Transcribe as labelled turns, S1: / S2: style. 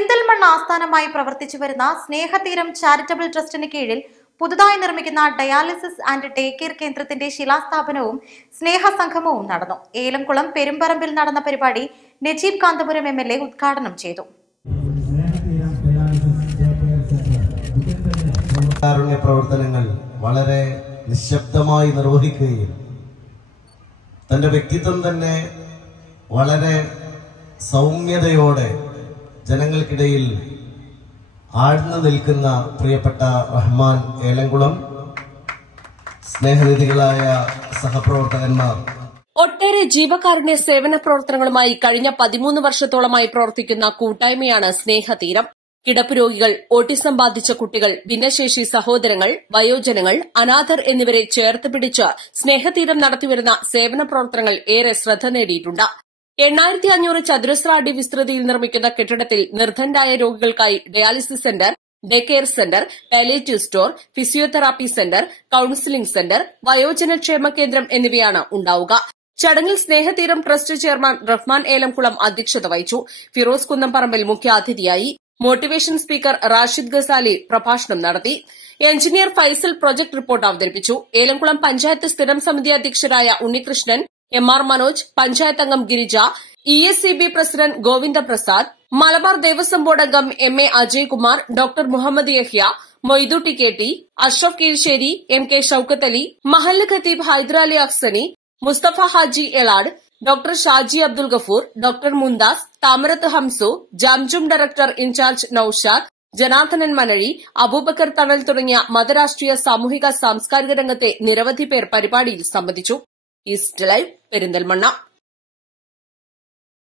S1: പെരിന്തൽമണ്ണ ആസ്ഥാനമായി പ്രവർത്തിച്ചു വരുന്ന സ്നേഹതീരം ചാരിറ്റബിൾ ട്രസ്റ്റിന് കീഴിൽ പുതുതായി നിർമ്മിക്കുന്ന ഡയാലിസിസ് ആൻഡ് ഡേ കെയർ കേന്ദ്രത്തിന്റെ ശിലാസ്ഥാപനവും സ്നേഹസംഗമവും നടന്നു. ഏലംകുളം പെരുമ്പറമ്പിൽ നടന്ന പരിപാടി Najeeb Kanthapuram M L A ഉദ്ഘാടനം ചെയ്തു.
S2: പ്രവർത്തനങ്ങൾ വളരെ നിശബ്ദമായി നിർവഹിക്കുകയും തന്റെ വ്യക്തിത്വം തന്നെ വളരെ സൗമ്യതയോടെ ജനങ്ങൾക്കിടയിൽ ആഴ്ന്നു നിൽക്കുന്ന പ്രിയപ്പെട്ട റഹ്മാൻ ഏലംകുളം സ്നേഹനിധികളായ സഹപ്രവർത്തകന്മാർ.
S3: ഒട്ടേറെ ജീവകാരുണ്യ സേവന പ്രവർത്തനങ്ങളുമായി കഴിഞ്ഞ പതിമൂന്ന് വർഷത്തോളമായി പ്രവർത്തിക്കുന്ന കൂട്ടായ്മയാണ് സ്നേഹതീരം. കിടപ്പ് രോഗികൾ ഓട്ടിസം ബാധിച്ച കുട്ടികൾ ഭിന്നശേഷി സഹോദരങ്ങൾ വയോജനങ്ങൾ അനാഥർ എന്നിവരെ ചേർത്ത് പിടിച്ച് സ്നേഹതീരം നടത്തിവരുന്ന സേവന പ്രവർത്തനങ്ങൾ ഏറെ ശ്രദ്ധ നേടിയിട്ടുണ്ട്. എണ്ണായിരത്തി അഞ്ഞൂറ് ചതുരശ്ര അടി വിസ്തൃതിയിൽ നിർമ്മിക്കുന്ന കെട്ടിടത്തിൽ നിർദ്ധനരായ രോഗികൾക്കായി dialysis centre day care centre palliative store physiotherapy centre counselling centre വയോജന ക്ഷേമ കേന്ദ്രം എന്നിവയാണ് ഉണ്ടാവുക. ചടങ്ങിൽ സ്നേഹതീരം ട്രസ്റ്റ് ചെയർമാൻ റഹ്മാൻ ഏലംകുളം അധ്യക്ഷത വഹിച്ചു. ഫിറോസ് കുന്നംപറമ്പിൽ മുഖ്യാതിഥിയായി മോട്ടിവേഷൻ സ്പീക്കർ റാഷിദ് ഗസാലി പ്രഭാഷണം നടത്തി. എഞ്ചിനീയർ ഫൈസൽ പ്രൊജക്ട് റിപ്പോർട്ട് അവതരിപ്പിച്ചു. ഏലംകുളം പഞ്ചായത്ത് സ്ഥിരം സമിതി അധ്യക്ഷരായ ഉണ്ണികൃഷ്ണൻ എം ആർ മനോജ് പഞ്ചായത്ത് അംഗം Girija E S C B president Govinda Prasad Malabar Devaswom board അംഗം M A Ajaykumar doctor Muhammad Yahya Moithu T K T Ashraf Keezhssery M K Shoukath Ali മഹല്ല് ഖത്തീബ് Hyderali Aksani Musthafa Haji Elad doctor Shaji Abdul Gafoor doctor Mumtaz Thamarath Hamsu Jamjoom director in charge Noushad Janardanan Manazhi Aboobacker Thanal തുടങ്ങിയ മതരാഷ്ട്രീയ സാമൂഹിക സാംസ്കാരിക രംഗത്തെ നിരവധി പേർ പരിപാടിയിൽ സംബന്ധിച്ചു. East live பெரிந்தல்மண்ணா